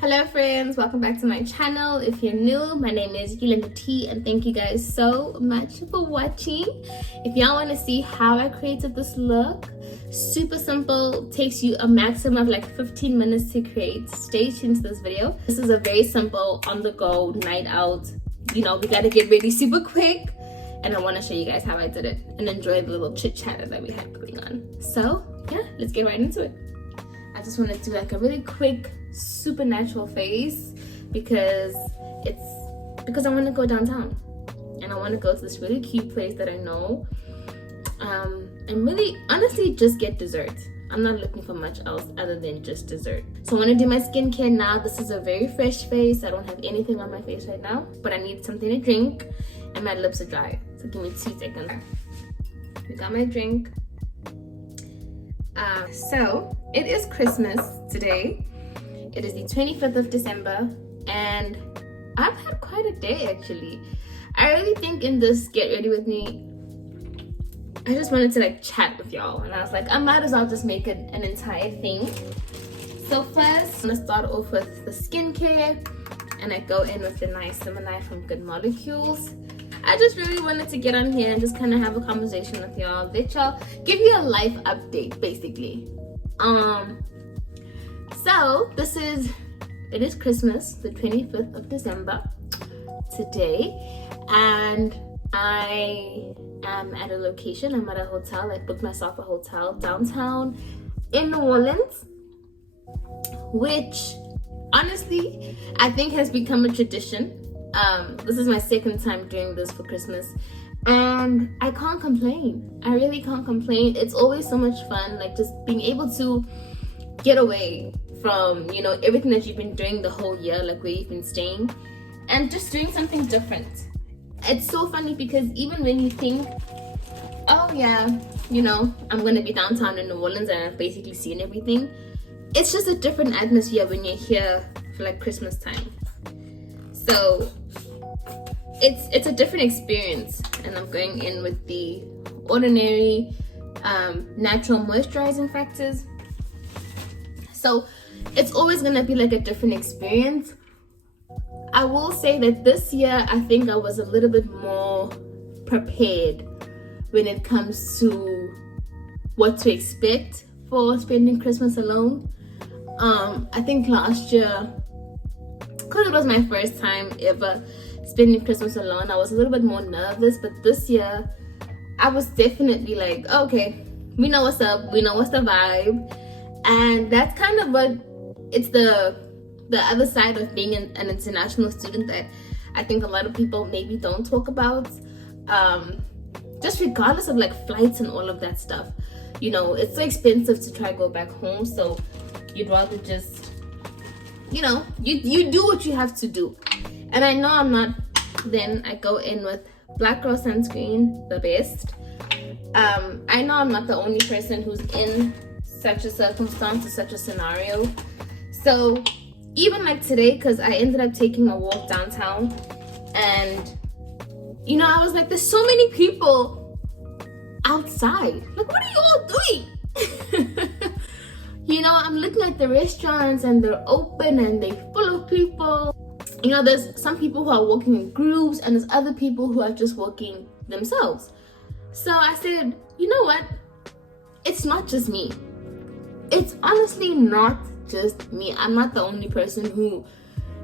Hello friends, welcome back to my channel. If you're new, my name is YulendaTea and thank you guys so much for watching. If y'all want to see how I created this look, super simple, takes you a maximum of like 15 minutes to create, stay tuned to this video. This is a very simple on the go night out, you know, we gotta get ready super quick, and I want to show you guys how I did it and enjoy the little chit chatter that we had going on. So yeah, let's get right into it. I just want to do like a really quick super natural face because I want to go downtown and I want to go to this really cute place that I know, and really honestly just get dessert. I'm not looking for much else other than just dessert. So I want to do my skincare now. This is a very fresh face. I don't have anything on my face right now, but I need something to drink and my lips are dry, so give me 2 seconds. We got my drink. So it is Christmas today. It is the 25th of December and I've had quite a day actually. I really think in this get ready with me, I just wanted to like chat with y'all, and I was like, I might as well just make it an entire thing. So first, I'm gonna start off with the skincare, and I go in with the niacinamide from Good Molecules. I just really wanted to get on here and just kind of have a conversation with y'all, let y'all give you a life update basically. So it is Christmas, the 25th of December today, and I am at a location. I'm at a hotel. I booked myself a hotel downtown in New Orleans, which honestly I think has become a tradition. This is my second time doing this for Christmas and I can't complain. I really can't complain. It's always so much fun, like just being able to get away from, you know, everything that you've been doing the whole year, like where you've been staying, and just doing something different. It's so funny because even when you think, oh yeah, you know, I'm gonna be downtown in New Orleans and I've basically seen everything, it's just a different atmosphere when you're here for like Christmas time. So it's a different experience, and I'm going in with the Ordinary natural moisturizing factors. So it's always gonna be like a different experience. I will say that this year I think I was a little bit more prepared when it comes to what to expect for spending Christmas alone. I think last year, because it was my first time ever spending Christmas alone, I was a little bit more nervous, but this year I was definitely like, okay, we know what's up, we know what's the vibe. And that's kind of what it's the other side of being an international student that I think a lot of people maybe don't talk about, just regardless of like flights and all of that stuff. You know, it's so expensive to try to go back home, so you'd rather just, you know, you do what you have to do. And I know I'm not, then I go in with Black Girl Sunscreen, the best. I know I'm not the only person who's in such a circumstance or such a scenario. So even like today, because I ended up taking a walk downtown, and you know, I was like, there's so many people outside, like what are you all doing? You know, I'm looking at the restaurants and they're open and they're full of people. You know, there's some people who are walking in groups and there's other people who are just walking themselves. So I said, you know what? It's not just me. It's honestly not just me. I'm not the only person who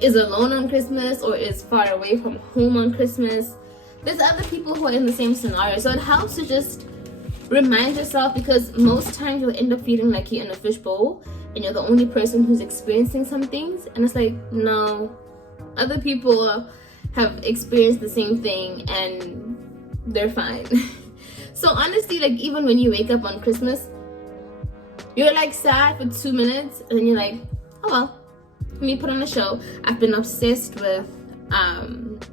is alone on Christmas or is far away from home on Christmas. There's other people who are in the same scenario. So it helps to just remind yourself, because most times you'll end up feeling like you're in a fishbowl and you're the only person who's experiencing some things. And it's like, no, other people have experienced the same thing and they're fine. So honestly, like even when you wake up on Christmas, you're like sad for 2 minutes and then you're like, oh well, let me put on a show. I've been obsessed with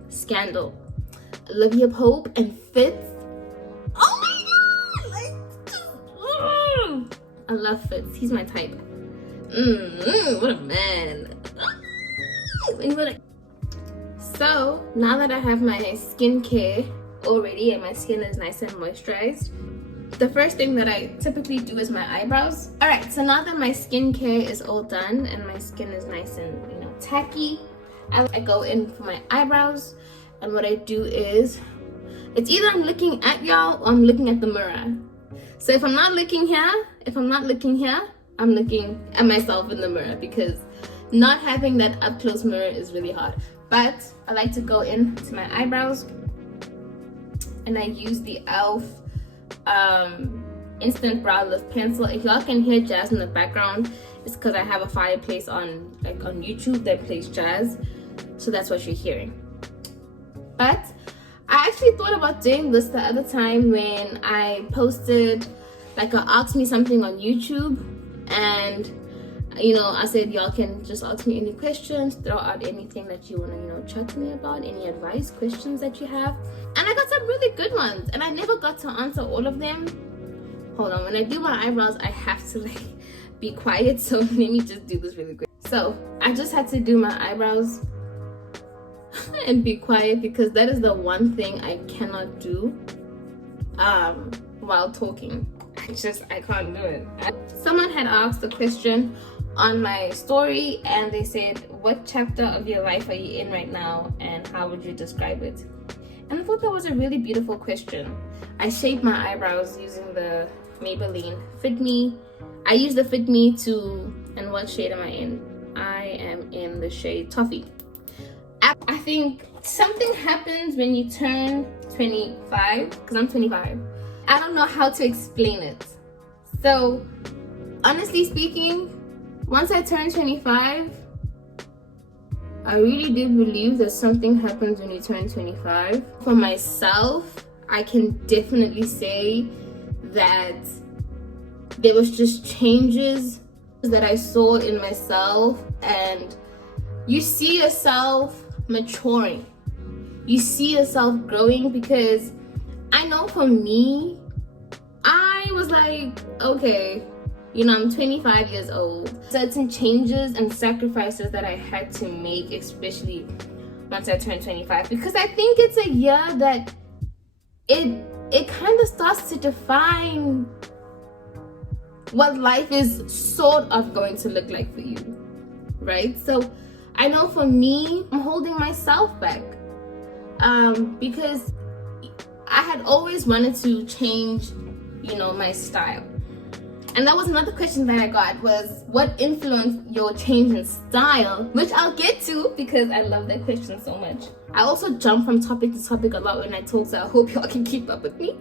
Scandal, Olivia Pope and Fitz. Oh my god, I love Fitz. He's my type. What a man. So now that I have my skincare already and my skin is nice and moisturized, the first thing that I typically do is my eyebrows. All right, so now that my skincare is all done and my skin is nice and, you know, tacky, I go in for my eyebrows, and what I do is, it's either I'm looking at y'all or I'm looking at the mirror. So if I'm not looking here, I'm looking at myself in the mirror, because not having that up close mirror is really hard. But I like to go into my eyebrows, and I use the e.l.f. Instant Brow Lift Pencil. If y'all can hear jazz in the background, it's because I have a fireplace on YouTube that plays jazz, so that's what you're hearing. But I actually thought about doing this the other time when I posted like a ask me something on YouTube, and you know, I said y'all can just ask me any questions, throw out anything that you want to, you know, chat to me about, any advice, questions that you have. And I got some really good ones, and I never got to answer all of them. Hold on, when I do my eyebrows, I have to like be quiet, so let me just do this really quick. So I just had to do my eyebrows and be quiet, because that is the one thing I cannot do while talking. I can't do it. Someone had asked a question on my story, and they said, what chapter of your life are you in right now, and how would you describe it? And I thought that was a really beautiful question. I shaped my eyebrows using the Maybelline Fit Me. I use the Fit Me to, and what shade am I in? I am in the shade Toffee. I think something happens when you turn 25, because I'm 25. I don't know how to explain it. So honestly speaking, once I turned 25, I really did believe that something happens when you turn 25. For myself, I can definitely say that there was just changes that I saw in myself, and you see yourself maturing. You see yourself growing, because I know for me, I was like, okay, you know, I'm 25 years old. Certain changes and sacrifices that I had to make, especially once I turned 25, because I think it's a year that it kind of starts to define what life is sort of going to look like for you, right? So I know for me, I'm holding myself back because I had always wanted to change, you know, my style. And that was another question that I got, was what influenced your change in style, which I'll get to because I love that question so much. I also jump from topic to topic a lot when I talk, so I hope y'all can keep up with me.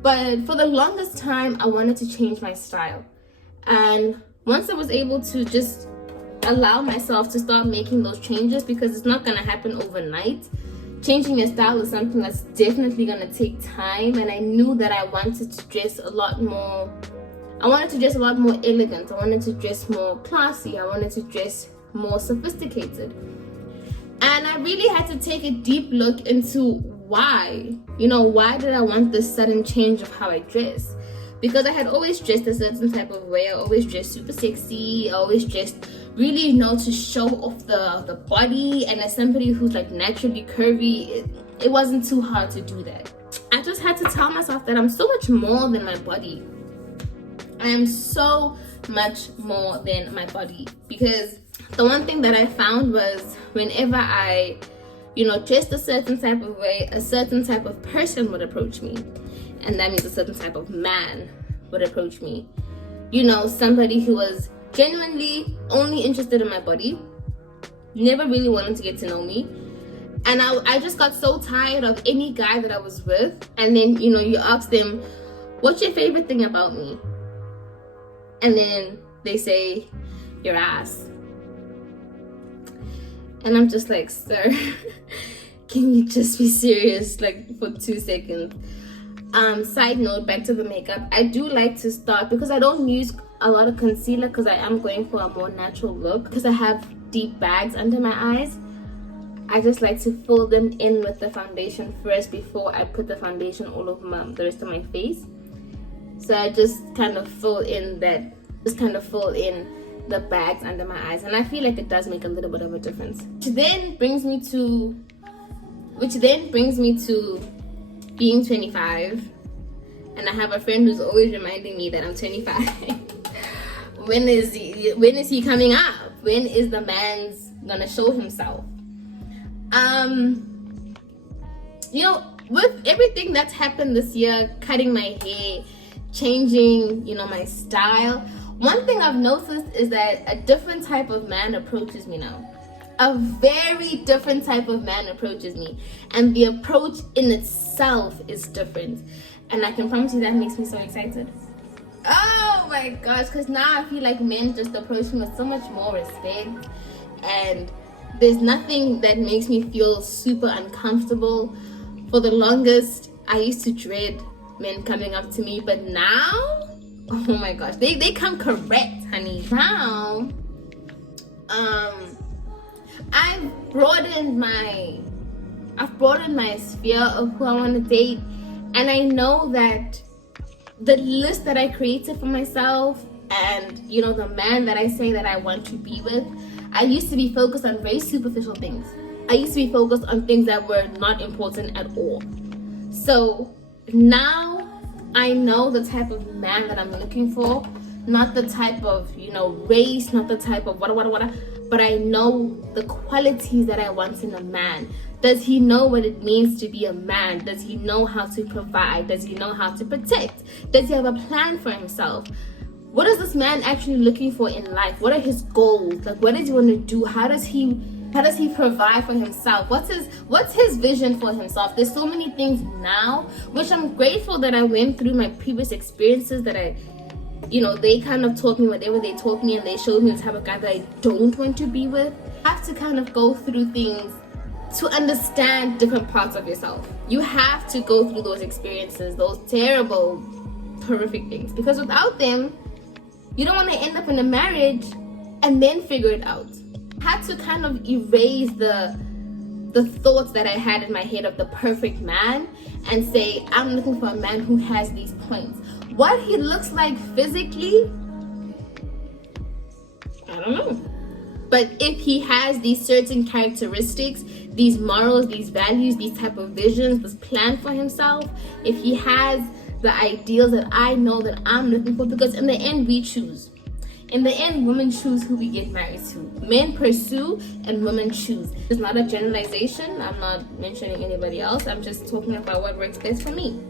But for the longest time, I wanted to change my style. And once I was able to just allow myself to start making those changes, because it's not going to happen overnight. Changing your style is something that's definitely going to take time. And I knew that I wanted to dress a lot more. I wanted to dress a lot more elegant. I wanted to dress more classy. I wanted to dress more sophisticated. And I really had to take a deep look into why. You know, why did I want this sudden change of how I dress? Because I had always dressed a certain type of way. I always dressed super sexy. I always dressed really, you know, to show off the body. And as somebody who's like naturally curvy, it wasn't too hard to do that. I just had to tell myself that I'm so much more than my body. I am so much more than my body. Because the one thing that I found was whenever I, you know, dressed a certain type of way, a certain type of person would approach me. And that means a certain type of man would approach me. You know, somebody who was genuinely only interested in my body, never really wanted to get to know me. And I just got so tired of any guy that I was with. And then, you know, you ask them, what's your favorite thing about me? And then they say, your ass. And I'm just like, sir, can you just be serious, like, for 2 seconds? Side note, back to the makeup. I do like to start, because I don't use a lot of concealer, because I am going for a more natural look. Because I have deep bags under my eyes, I just like to fill them in with the foundation first before I put the foundation all over the rest of my face. So I just kind of fill in the bags under my eyes, and I feel like it does make a little bit of a difference. Which then brings me to being 25 and I have a friend who's always reminding me that I'm 25. When is he coming up? When is the man's gonna show himself? You know, with everything that's happened this year, cutting my hair, changing, you know, my style, one thing I've noticed is that a different type of man approaches me now. A very different type of man approaches me, and the approach in itself is different, and I can promise you that makes me so excited. Oh my gosh, because now I feel like men just approach me with so much more respect, and there's nothing that makes me feel super uncomfortable. For the longest, I used to dread men coming up to me, but now, oh my gosh, they come correct, honey. Now, I've broadened my sphere of who I want to date, and I know that the list that I created for myself, and you know, the man that I say that I want to be with, I used to be focused on very superficial things. I used to be focused on things that were not important at all. So now I know the type of man that I'm looking for, not the type of, you know, race, not the type of what, but I know the qualities that I want in a man. Does he know what it means to be a man? Does he know how to provide? Does he know how to protect? Does he have a plan for himself? What is this man actually looking for in life? What are his goals? Like, what does he want to do? How does he provide for himself? What's his vision for himself? There's so many things now, which I'm grateful that I went through my previous experiences, that they kind of taught me whatever they taught me, and they showed me the type of guy that I don't want to be with. I have to kind of go through things to understand different parts of yourself. You have to go through those experiences, those terrible, horrific things, because without them, you don't want to end up in a marriage and then figure it out. I had to kind of erase the thoughts that I had in my head of the perfect man and say, I'm looking for a man who has these points. What he looks like physically, I don't know. But if he has these certain characteristics, these morals, these values, these type of visions, this plan for himself, if he has the ideals that I know that I'm looking for, because in the end, we choose. In the end, women choose who we get married to. Men pursue and women choose. It's not a generalization. I'm not mentioning anybody else. I'm just talking about what works best for me.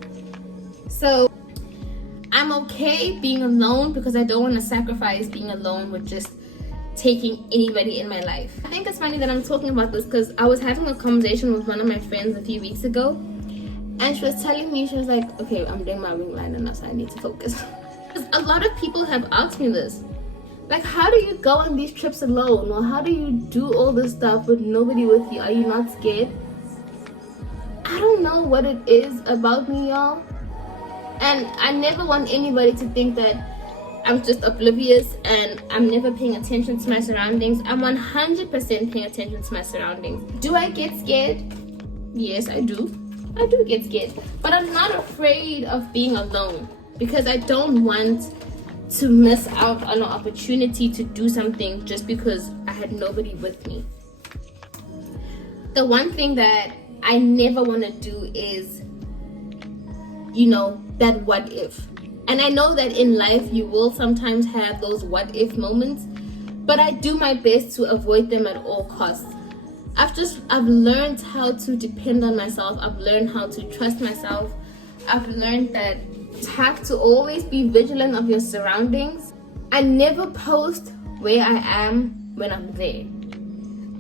So I'm okay being alone because I don't want to sacrifice being alone with just taking anybody in my life. I think it's funny that I'm talking about this because I was having a conversation with one of my friends a few weeks ago, and she was telling me, she was like, okay, I'm doing my ring line enough, so I need to focus. A lot of people have asked me this. Like, how do you go on these trips alone? Or how do you do all this stuff with nobody with you? Are you not scared? I don't know what it is about me, y'all. And I never want anybody to think that I'm just oblivious and I'm never paying attention to my surroundings. I'm 100% paying attention to my surroundings. Do I get scared? Yes, I do. I do get scared. But I'm not afraid of being alone because I don't want to miss out on an opportunity to do something just because I had nobody with me. The one thing that I never want to do is, that what if. And I know that in life you will sometimes have those what if moments, but I do my best to avoid them at all costs. I've learned how to depend on myself. I've learned how to trust myself. I've learned that you have to always be vigilant of your surroundings. I never post where I am when I'm there.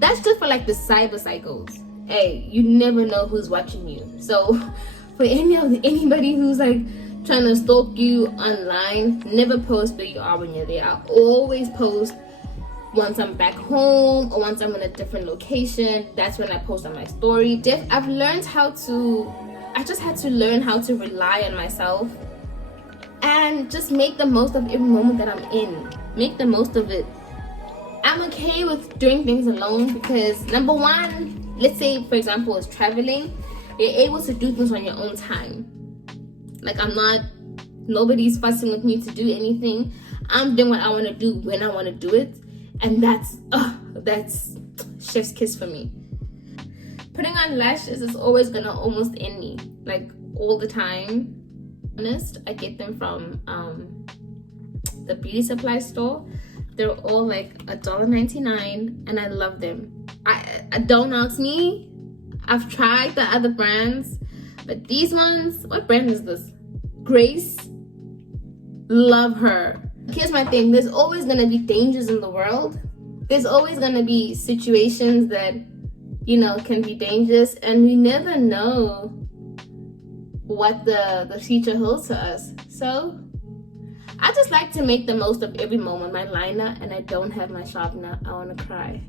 That's just for like the cyber psychos. Hey, you never know who's watching you. So for anybody who's like trying to stalk you online, never post where you are when you're there. I always post once I'm back home or once I'm in a different location. That's when I post on my story. I just had to learn how to rely on myself and just make the most of every moment that I'm in. Make the most of it. I'm okay with doing things alone because, number one, let's say, for example, it's traveling. You're able to do things on your own time. Like, nobody's fussing with me to do anything. I'm doing what I want to do when I want to do it. And that's chef's kiss for me. Putting on lashes is always gonna almost end me, like all the time. Honest, I get them from the beauty supply store. They're all like $1.99 and I love them. I don't ask me. I've tried the other brands, but these ones, what brand is this? Grace. Love her. Here's my thing, there's always gonna be dangers in the world. There's always gonna be situations that, you know, can be dangerous, and we never know what the future holds to us. So I just like to make the most of every moment. My liner, and I don't have my sharpener, I want to cry.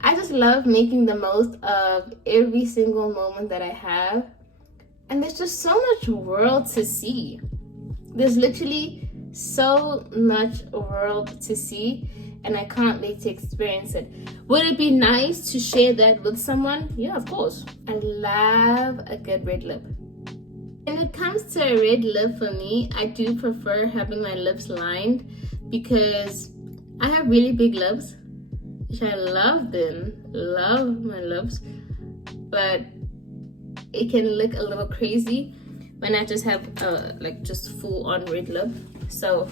I just love making the most of every single moment that I have, and there's just so much world to see. There's literally so much world to see, and I can't wait to experience it. Would it be nice to share that with someone? Yeah, of course. I love a good red lip. When it comes to a red lip, for me, I do prefer having my lips lined because I have really big lips, which I love them, love my lips, but it can look a little crazy when I just have like just full on red lip. So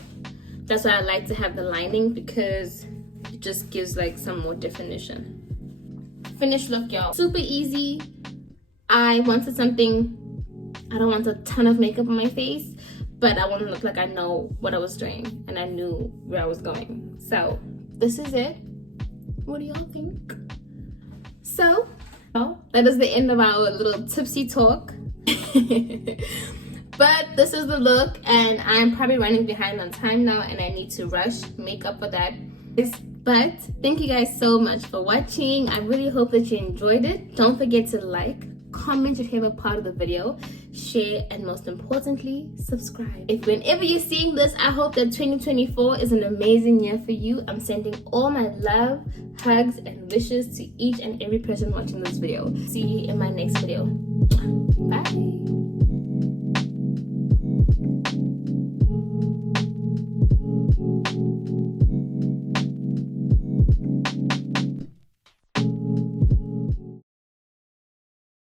that's why I like to have the lining, because it just gives like some more definition. Finished look, y'all. Super easy. I wanted something, I don't want a ton of makeup on my face, but I want to look like I know what I was doing and I knew where I was going. So this is it. What do y'all think? So that is the end of our little tipsy talk. But this is the look, and I'm probably running behind on time now and I need to rush make up for that. But thank you guys so much for watching. I really hope that you enjoyed it. Don't forget to like, comment your favorite part of the video, share, and most importantly, subscribe. If whenever you're seeing this, I hope that 2024 is an amazing year for you. I'm sending all my love, hugs, and wishes to each and every person watching this video. See you in my next video. Bye.